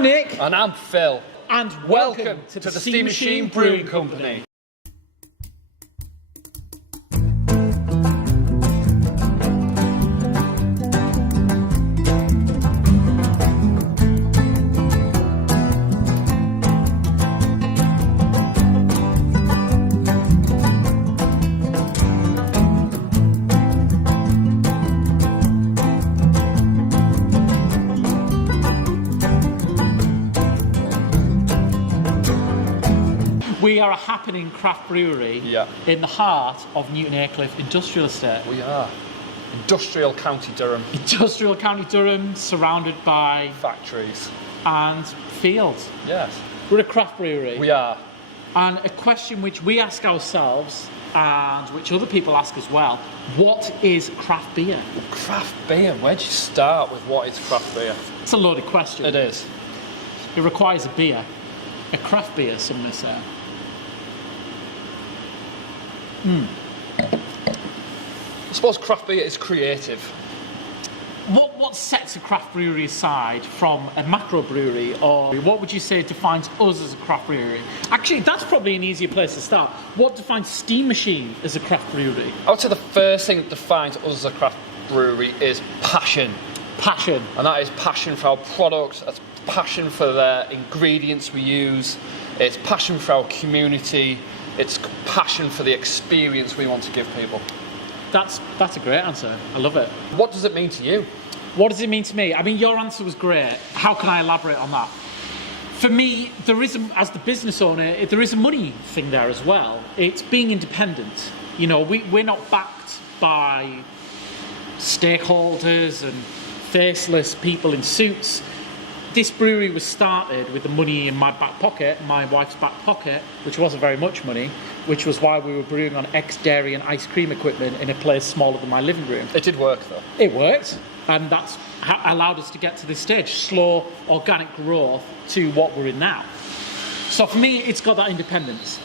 I'm Nick. And I'm Phil. And welcome to the Steam Machine Brewing Company. We are a happening craft brewery in the heart of Newton Aycliffe Industrial Estate. We are. Industrial County Durham. Industrial County Durham, surrounded by factories and fields. Yes. We're a craft brewery. We are. And a question which we ask ourselves and which other people ask as well, what is craft beer? Craft beer? Where'd you start with what is craft beer? It's a loaded question. It is. It requires a beer. A craft beer, some may say. I suppose craft beer is creative. What sets a craft brewery aside from a macro brewery, or what would you say defines us as a craft brewery? Actually, that's probably an easier place to start. What defines Steam Machine as a craft brewery? I would say the first thing that defines us as a craft brewery is passion. Passion. And that is passion for our product, that's passion for the ingredients we use, it's passion for our community, it's passion for the experience we want to give people. That's a great answer. I love it. What does it mean to you? What does it mean to me? I mean, your answer was great. How can I elaborate on that? For me, there is, as the business owner, there is a money thing there as well. It's being independent. You know, we're not backed by stakeholders and faceless people in suits. This brewery was started with the money in my back pocket, my wife's back pocket, which wasn't very much money, which was why we were brewing on ex-dairy and ice cream equipment in a place smaller than my living room. It did work though. It worked, and that's allowed us to get to this stage, slow organic growth to what we're in now. So for me, it's got that independence.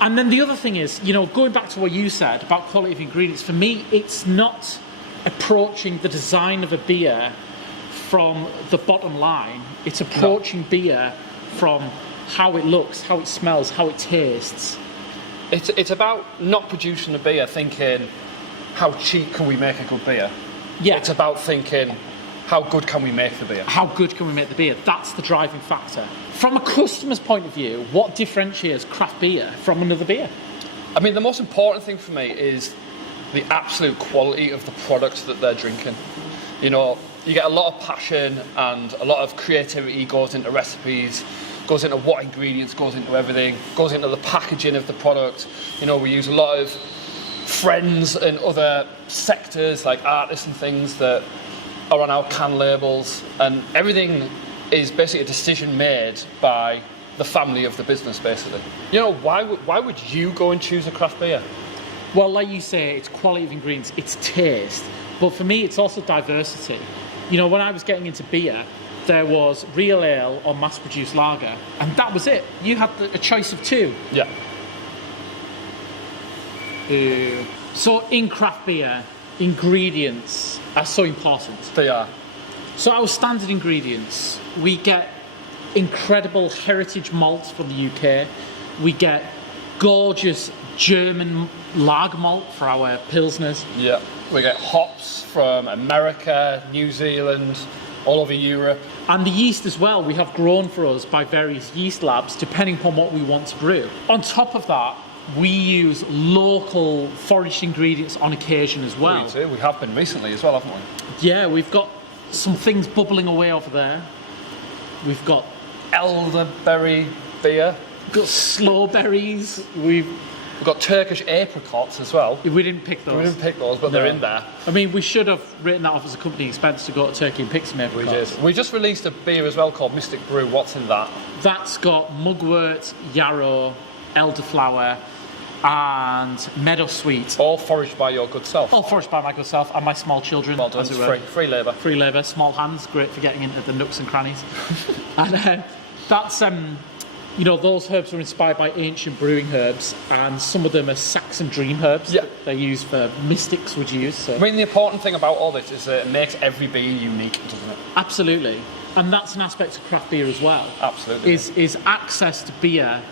And then the other thing is, you know, going back to what you said about quality of ingredients, for me, it's not approaching the design of a beer from the bottom line. It's approaching beer from how it looks, how it smells, how it tastes. It's about not producing a beer thinking, how cheap can we make a good beer? Yeah. It's about thinking, how good can we make the beer? How good can we make the beer? That's the driving factor. From a customer's point of view, what differentiates craft beer from another beer? I mean, the most important thing for me is the absolute quality of the product that they're drinking. You know, you get a lot of passion and a lot of creativity goes into recipes, goes into what ingredients, goes into everything, goes into the packaging of the product. You know, we use a lot of friends and other sectors like artists and things that are on our can labels, and everything is basically a decision made by the family of the business, basically. You know, why would you go and choose a craft beer? Well, like you say, it's quality of ingredients, it's taste. But for me, it's also diversity. You know, when I was getting into beer, there was real ale or mass-produced lager, and that was it. You had a choice of two. Yeah. So in craft beer, ingredients are so important. They are. So our standard ingredients, we get incredible heritage malts from the UK. We get gorgeous German lager malt for our pilsners. Yeah. We get hops from America, New Zealand, all over Europe. And the yeast as well, we have grown for us by various yeast labs, depending upon what we want to brew. On top of that, we use local foraged ingredients on occasion as well. We do. We have been recently as well, haven't we? Yeah, we've got some things bubbling away over there. We've got elderberry beer. We've got sloe berries. We've got Turkish apricots as well. We didn't pick those. We didn't pick those, but they're in there. I mean, we should have written that off as a company expense to go to Turkey and pick some apricots. We did. We just released a beer as well called Mystic Brew. What's in that? That's got mugwort, yarrow, elderflower, and meadowsweet. All foraged by your good self. All foraged by my good self and my small children. Well done. Free labour. Free labour. Small hands, great for getting into the nooks and crannies. And that's you know, those herbs are inspired by ancient brewing herbs, and some of them are Saxon dream herbs. Yeah. They're used for mystics would use. So. I mean, the important thing about all this is that it makes every beer unique, doesn't it? Absolutely. And that's an aspect of craft beer as well. Absolutely. Is access to beer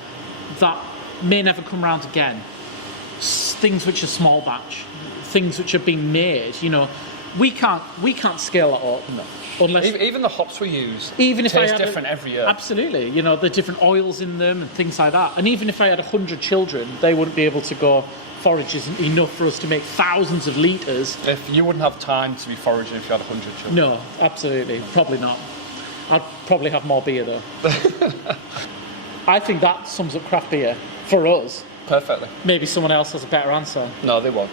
that may never come around again. Things which are small batch, things which have been made. You know, we can't scale that up unless Even the hops we use even if taste different every year. Absolutely, you know, the different oils in them and things like that. And even if I had 100 children, they wouldn't be able to go. Forage isn't enough for us to make thousands of litres. If you wouldn't have time to be foraging if you had 100 children. No, absolutely, probably not. I'd probably have more beer though. I think that sums up craft beer for us. Perfectly. Maybe someone else has a better answer. No, they won't.